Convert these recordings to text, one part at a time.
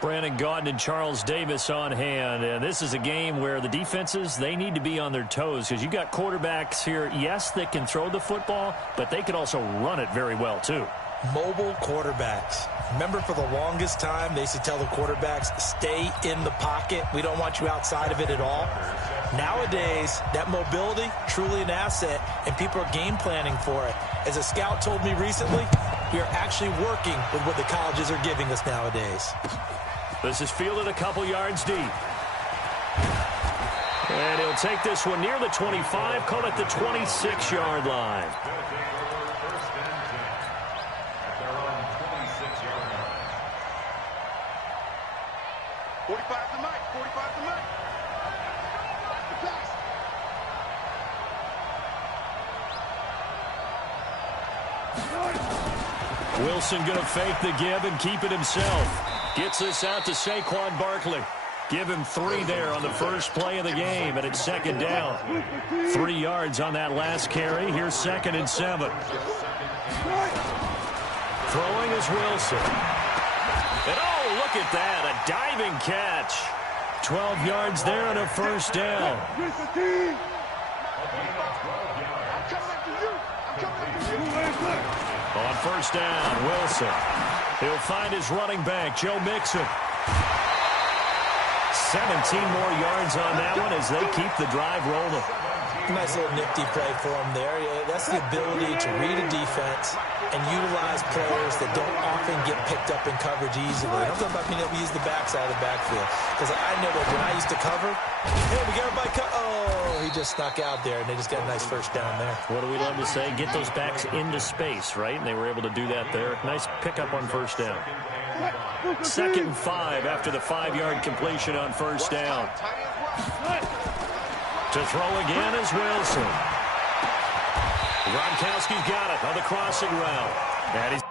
Brandon Gaudin and Charles Davis on hand. And this is a game where the defenses, they need to be on their toes because you got quarterbacks here, yes, that can throw the football, but they can also run it very well too. Mobile quarterbacks. Remember, for the longest time, they used to tell the quarterbacks, stay in the pocket. We don't want you outside of it at all. Nowadays, that mobility, truly an asset, and people are game planning for it. As a scout told me recently, we are actually working with what the colleges are giving us nowadays. This is fielded a couple yards deep. And he'll take this one near the 25, call it the 26-yard line. 45 to Mike, 45 to Mike. Wilson going to fake the give and keep it himself. Gets this out to Saquon Barkley. Give him 3 there on the first play of the game, and it's second down. 3 yards on that last carry. Here's 2nd and 7. Throwing is Wilson. And oh, look at that, a diving catch. 12 yards there and a first down. On first down, Wilson. He'll find his running back, Joe Mixon. 17 more yards on that one as they keep the drive rolling. Nice little nifty play for him there. That's the ability to read a defense and utilize players that don't often get picked up in coverage easily. I'm talking about being able to use the backside of the backfield. Because I know that when I used to cover, hey, we got everybody oh, he just snuck out there, and they just got a nice first down there. What do we love to say? Get those backs into space, right? And they were able to do that there. Nice pickup on first down. 2nd and 5 after the 5-yard completion on first down. To throw again is Wilson. Gronkowski's got it on the crossing route. And he's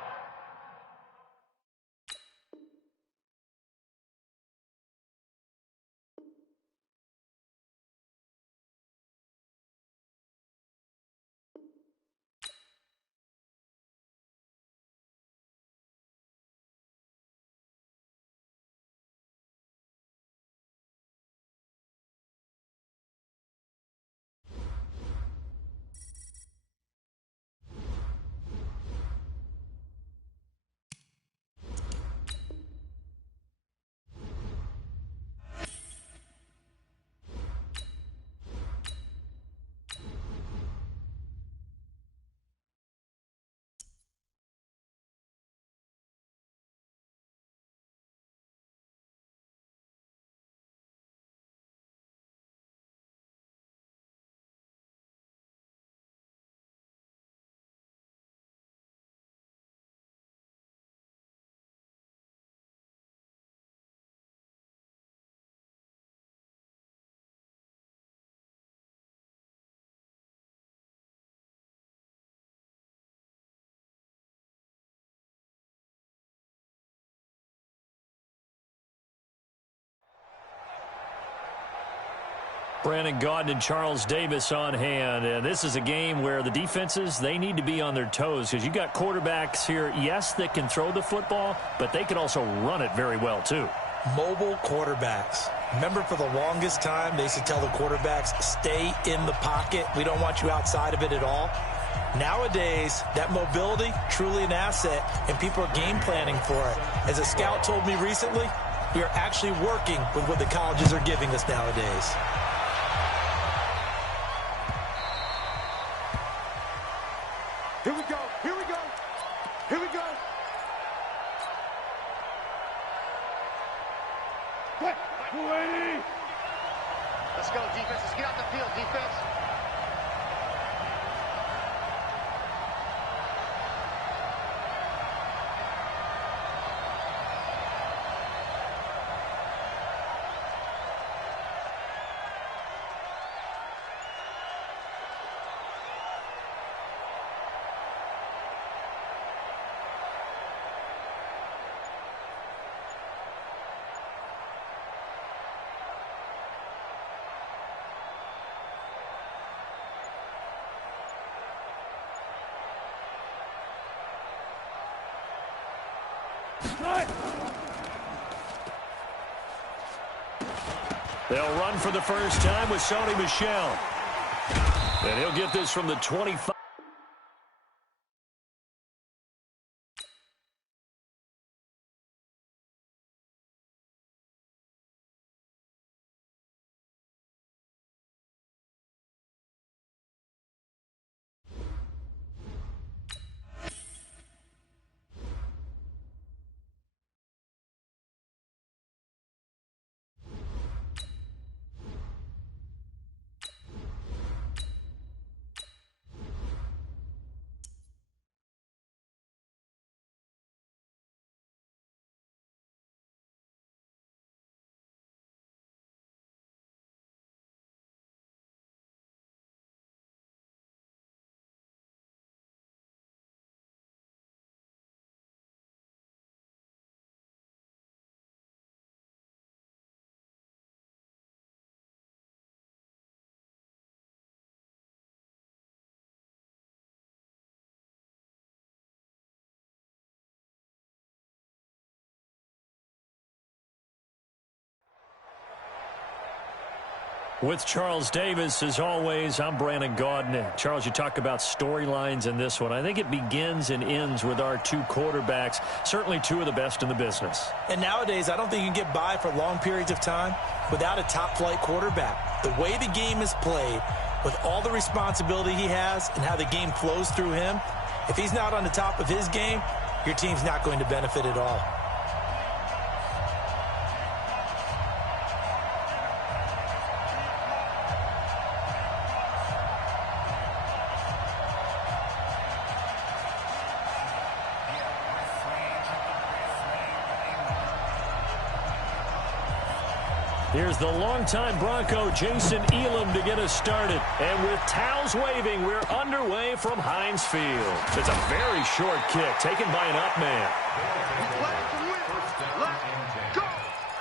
Brandon Gaudin and Charles Davis on hand. And this is a game where the defenses, they need to be on their toes because you got quarterbacks here, yes, that can throw the football, but they can also run it very well too. Mobile quarterbacks. Remember, for the longest time, they used to tell the quarterbacks, stay in the pocket. We don't want you outside of it at all. Nowadays, that mobility, truly an asset, and people are game planning for it. As a scout told me recently, we are actually working with what the colleges are giving us nowadays. Here we go, here we go, here we go. Let's go, defense. Let's get out the field, defense. They'll run for the first time with Sony Michel. And he'll get this from the 25. With Charles Davis, as always, I'm Brandon Gaudin. Charles, you talk about storylines in this one. I think it begins and ends with our two quarterbacks, certainly two of the best in the business. And nowadays, I don't think you can get by for long periods of time without a top-flight quarterback. The way the game is played, with all the responsibility he has and how the game flows through him, if he's not on the top of his game, your team's not going to benefit at all. Here's the longtime Bronco, Jason Elam, to get us started. And with towels waving, we're underway from Heinz Field. It's a very short kick taken by an up man.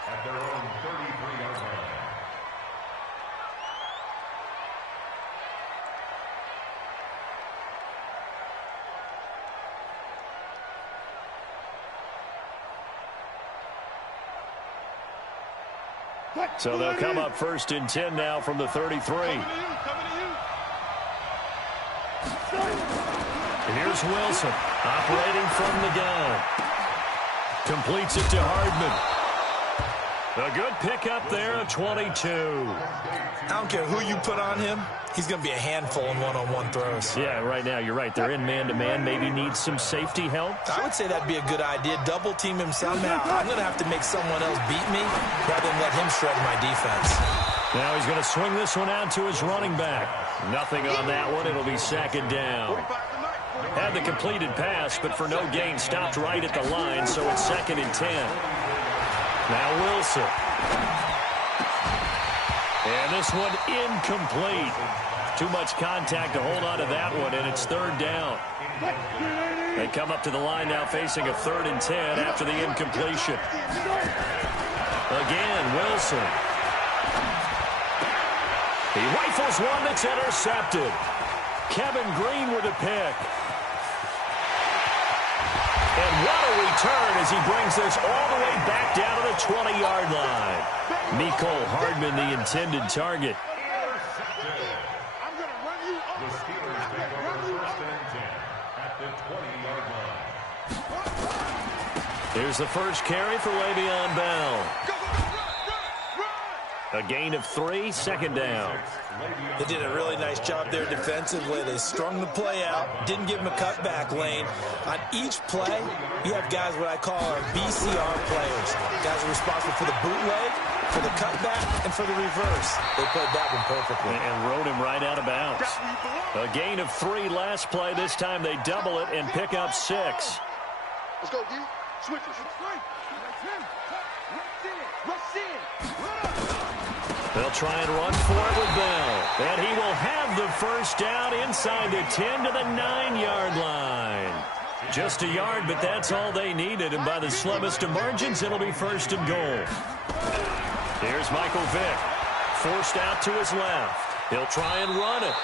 At their own 33-yard line. So they'll come up 1st and 10 now from the 33. Here's Wilson operating from the gun. Completes it to Hardman. A good pickup there of 22. I don't care who you put on him. He's going to be a handful in one-on-one throws. Yeah, right now, you're right. They're in man-to-man. Maybe needs some safety help. I would say that'd be a good idea. Double team him somehow. I'm going to have to make someone else beat me rather than let him shred my defense. Now he's going to swing this one out to his running back. Nothing on that one. It'll be 2nd down. Had the completed pass, but for no gain, stopped right at the line, so it's 2nd and 10. Now Wilson. And this one incomplete. Too much contact to hold on to that one, and it's 3rd down. They come up to the line now facing a 3rd and 10 after the incompletion. Again, Wilson. He rifles one that's intercepted. Kevin Green with a pick. And what a return as he brings this all the way back down to the 20-yard line. Mecole Hardman, the intended target. I'm going to run you over. The Steelers take over 1st and 10 at the 20-yard line. Here's the first carry for Le'Veon Bell. Go, run! A gain of 3, 2nd down. They did a really nice job there defensively. They strung the play out, didn't give him a cutback lane. On each play, you have guys what I call our BCR players. Guys are responsible for the bootleg, for the cutback, and for the reverse. They played that one perfectly. And rode him right out of bounds. A gain of 3 last play. This time they double it and pick up 6. Let's go, D. Switches. That's him. Rush in. They'll try and run for it with Bell. And he will have the first down inside the 10 to the 9-yard line. Just a yard, but that's all they needed. And by the slimmest of margins, it'll be 1st and goal. Here's Michael Vick. Forced out to his left. He'll try and run it.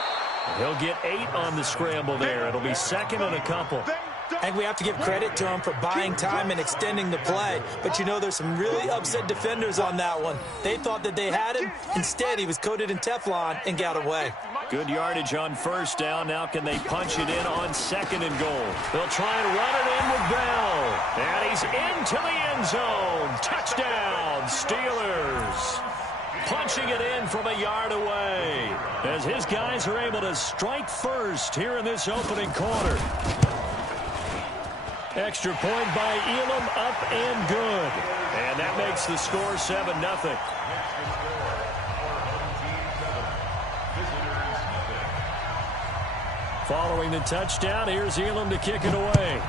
He'll get 8 on the scramble there. It'll be 2nd and a couple. I think we have to give credit to him for buying time and extending the play. But, you know, there's some really upset defenders on that one. They thought that they had him. Instead, he was coated in Teflon and got away. Good yardage on first down. Now can they punch it in on second and goal? They'll try and run it in with Bell. And he's into the end zone. Touchdown, Steelers. Punching it in from a yard away as his guys are able to strike first here in this opening quarter. Extra point by Elam, up and good. And that makes the score 7-0. Following the touchdown, here's Elam to kick it away.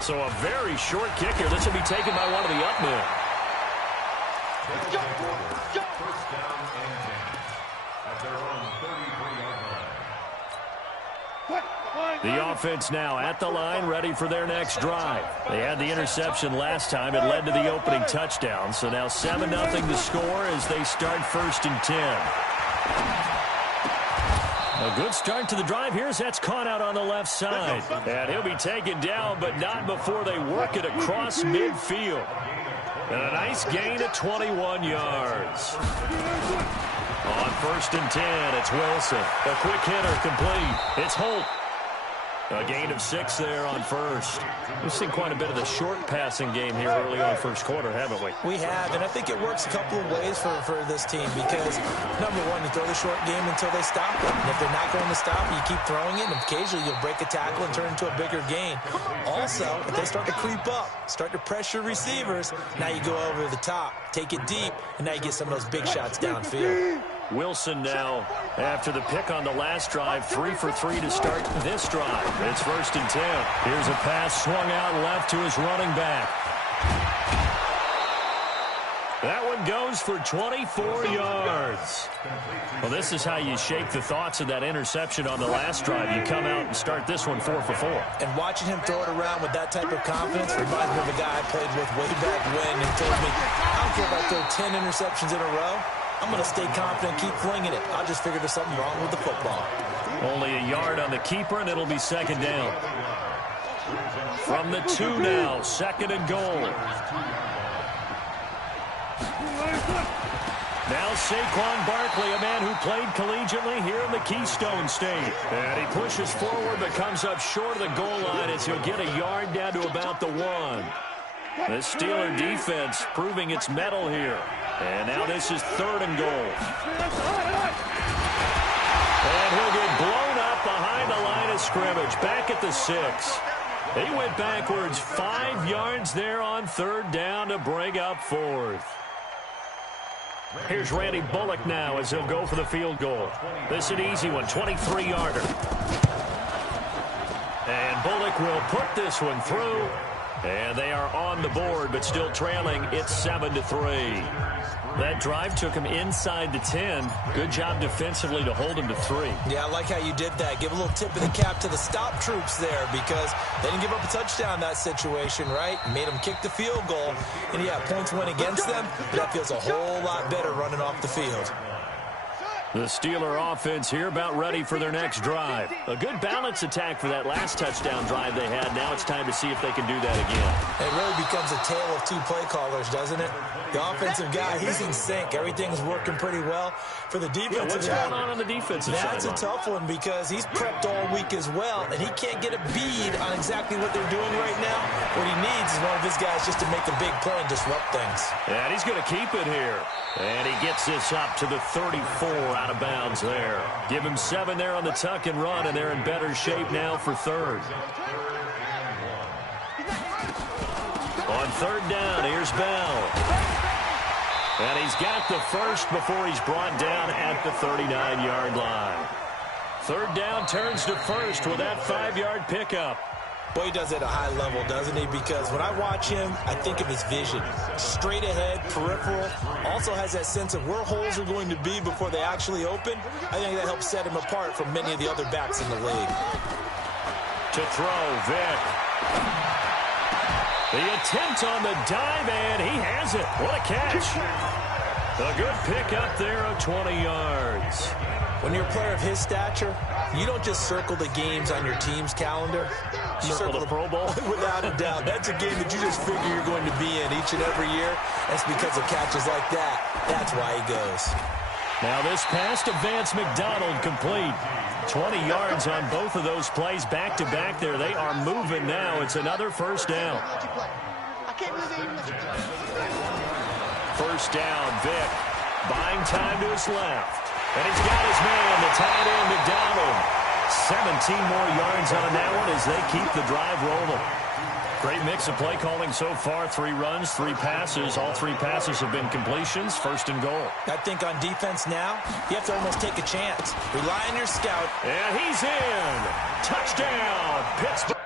So a very short kicker. This will be taken by one of the up men. First down and 10 at their own 33-yard line. The offense now at the line, ready for their next drive. They had the interception last time. It led to the opening touchdown. So now 7-0 the score as they start first and 10. A good start to the drive here as that's caught out on the left side. And he'll be taken down, but not before they work it across midfield. And a nice gain of 21 yards. On first and 10, it's Wilson. A quick hitter complete. It's Holt. A gain of 6 there on first. We've seen quite a bit of the short passing game here early on first quarter, haven't we? We have, and I think it works a couple of ways for this team because, number one, you throw the short game until they stop it. And if they're not going to stop it, you keep throwing it, and occasionally you'll break a tackle and turn it into a bigger gain. Also, if they start to creep up, start to pressure receivers, now you go over the top, take it deep, and now you get some of those big shots downfield. Wilson now, after the pick on the last drive, 3 for 3 to start this drive. It's first and 10. Here's a pass swung out left to his running back. That one goes for 24 yards. Well, this is how you shake the thoughts of that interception on the last drive. You come out and start this one 4 for 4. And watching him throw it around with that type of confidence reminds me of a guy I played with way back when and told me, I don't care if I throw 10 interceptions in a row. I'm going to stay confident and keep flinging it. I just figured there's something wrong with the football. Only a yard on the keeper, and it'll be second down. From the 2 now, second and goal. Now Saquon Barkley, a man who played collegiately here in the Keystone State. And he pushes forward but comes up short of the goal line as he'll get a yard down to about the 1. The Steeler defense proving its mettle here. And now this is third and goal. And he'll get blown up behind the line of scrimmage, back at the 6. He went backwards 5 yards there on third down to bring up fourth. Here's Randy Bullock now as he'll go for the field goal. This is an easy one, 23-yarder. And Bullock will put this one through. And they are on the board, but still trailing. It's 7-3. That drive took him inside the 10. Good job defensively to hold him to 3. Yeah, I like how you did that. Give a little tip of the cap to the stop troops there because they didn't give up a touchdown in that situation, right? Made them kick the field goal. And, yeah, points went against them, but that feels a whole lot better running off the field. The Steeler offense here about ready for their next drive. A good balance attack for that last touchdown drive they had. Now it's time to see if they can do that again. It really becomes a tale of 2 play callers, doesn't it? The offensive guy, he's in sync. Everything's working pretty well. For the defensive guy, what's going on the defensive side? That's a tough one because he's prepped all week as well, and he can't get a bead on exactly what they're doing right now. What he needs is one of his guys just to make a big play and disrupt things. And he's going to keep it here. And he gets this up to the 34 out of bounds there. Give him 7 there on the tuck and run, and they're in better shape now for third. On third down, here's Bell. And he's got the first before he's brought down at the 39-yard line. Third down turns to first with that 5-yard pickup. Boy, he does it at a high level, doesn't he? Because when I watch him, I think of his vision. Straight ahead, peripheral. Also has that sense of where holes are going to be before they actually open. I think that helps set him apart from many of the other backs in the league. To throw, Vick. The attempt on the dive, and he has it. What a catch. A good pick up there of 20 yards. When you're a player of his stature, you don't just circle the games on your team's calendar. You circle the Pro Bowl? Without a doubt. That's a game that you just figure you're going to be in each and every year. That's because of catches like that. That's why he goes. Now this pass to Vance McDonald complete. 20 yards on both of those plays back-to-back there. They are moving now. It's another first down. First down, Vic. Buying time to his left. And he's got his man, the tight end, McDonald. 17 more yards on that one as they keep the drive rolling. Great mix of play calling so far. 3 runs, 3 passes. All 3 passes have been completions. First and goal. I think on defense now, you have to almost take a chance. Rely on your scout. And he's in. Touchdown, Pittsburgh.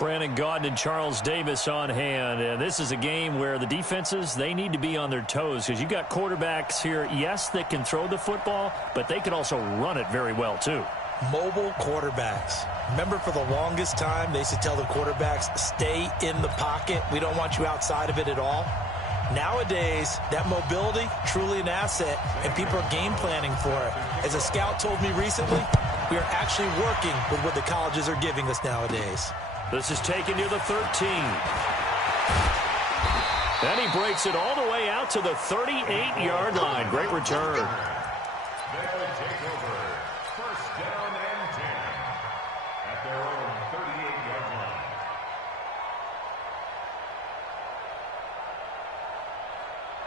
Brandon Gaudin and Charles Davis on hand. And this is a game where the defenses, they need to be on their toes because you've got quarterbacks here, yes, that can throw the football, but they can also run it very well, too. Mobile quarterbacks. Remember, for the longest time, they used to tell the quarterbacks, stay in the pocket. We don't want you outside of it at all. Nowadays, that mobility, truly an asset, and people are game planning for it. As a scout told me recently, we are actually working with what the colleges are giving us nowadays. This is taken to the 13. Then he breaks it all the way out to the 38-yard line. Great return. They will take over. First down and 10 at their own 38-yard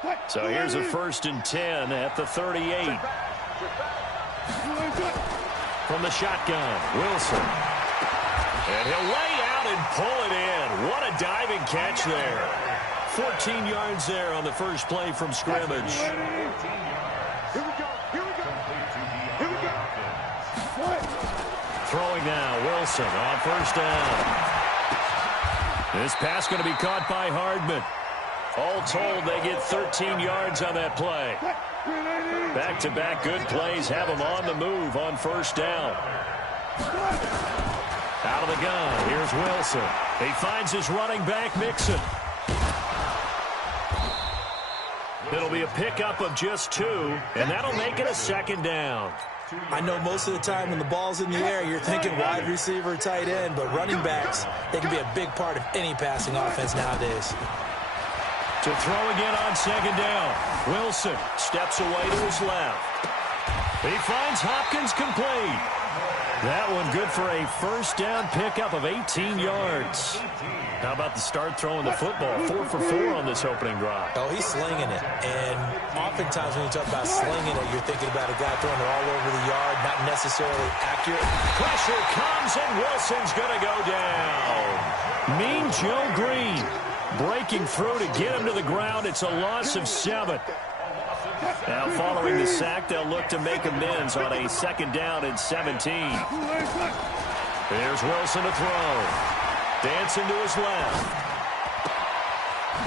line. So here's a first and 10 at the 38. From the shotgun, Wilson. And he'll lay out and pull it in. What a diving catch there. 14 yards there on the first play from scrimmage. Here we go. Here we go. Here we go. Throwing now, Wilson on first down. This pass going to be caught by Hardman. All told, they get 13 yards on that play. Back-to-back good plays have them on the move on first down. Out of the gun, here's Wilson. He finds his running back, Mixon. It'll be a pickup of just 2, and that'll make it a second down. I know most of the time when the ball's in the air, you're thinking wide receiver, tight end, but running backs, they can be a big part of any passing offense nowadays. To throw again on second down. Wilson steps away to his left. He finds Hopkins complete. That one good for a first down pickup of 18 yards. How about the start throwing the football? 4 for 4 on this opening drive. Oh, he's slinging it. And oftentimes when you talk about slinging it, you're thinking about a guy throwing it all over the yard, not necessarily accurate. Pressure comes, and Wilson's going to go down. Mean Joe Green breaking through to get him to the ground. It's a loss of 7. Now following the sack, they'll look to make amends on a second down and 17. There's Wilson to throw. Dancing to his left.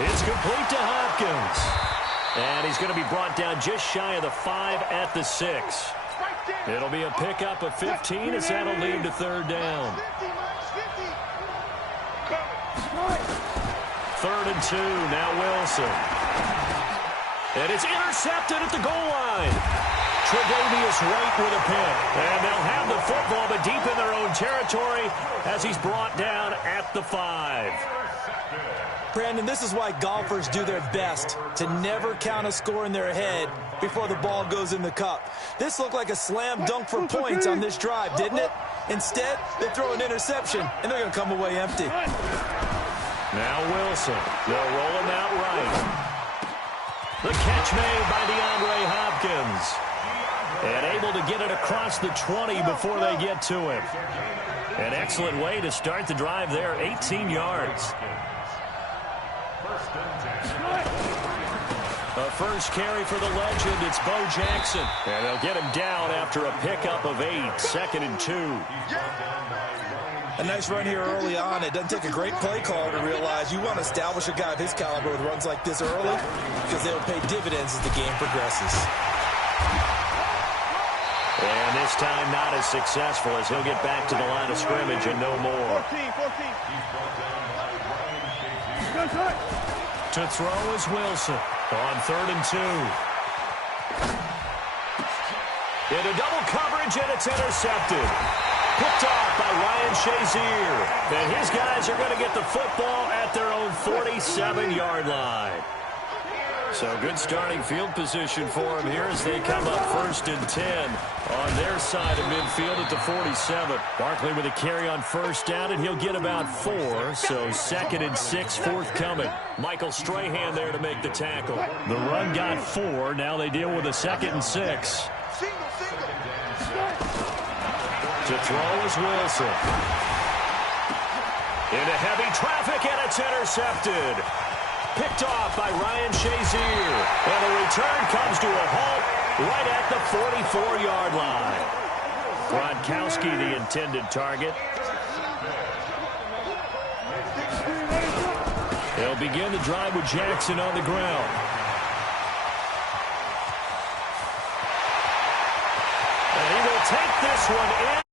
It's complete to Hopkins. And he's going to be brought down just shy of the 5 at the 6. It'll be a pickup of 15 as that'll lead to third down. 3rd and 2, now Wilson. And it's intercepted at the goal line. Tre'Davious White with a pick. And they'll have the football, but deep in their own territory as he's brought down at the 5. Brandon, this is why golfers do their best to never count a score in their head before the ball goes in the cup. This looked like a slam dunk for points on this drive, didn't it? Instead, they throw an interception, and they're going to come away empty. Now Wilson. They'll roll him out right. The catch made by DeAndre Hopkins. And able to get it across the 20 before they get to him. An excellent way to start the drive there, 18 yards. A first carry for the legend, it's Bo Jackson. And they'll get him down after a pickup of 8, 2nd and 2. A nice run here early on. It doesn't take a great play caller to realize you want to establish a guy of his caliber with runs like this early because they'll pay dividends as the game progresses. And this time not as successful as he'll get back to the line of scrimmage and no more. 14. To throw is Wilson on 3rd and 2. Into double coverage, and it's intercepted. Picked off by Ryan Shazier. And his guys are going to get the football at their own 47-yard line. So good starting field position for him here as they come up 1st and 10 on their side of midfield at the 47. Barkley with a carry on 1st down, and he'll get about 4. So 2nd and 6 forthcoming. Michael Strahan there to make the tackle. The run got 4. Now they deal with a 2nd and 6. To throw is Wilson. Into heavy traffic, and it's intercepted. Picked off by Ryan Shazier. And the return comes to a halt right at the 44-yard line. Gronkowski, the intended target. They'll begin the drive with Jackson on the ground. And he will take this one in.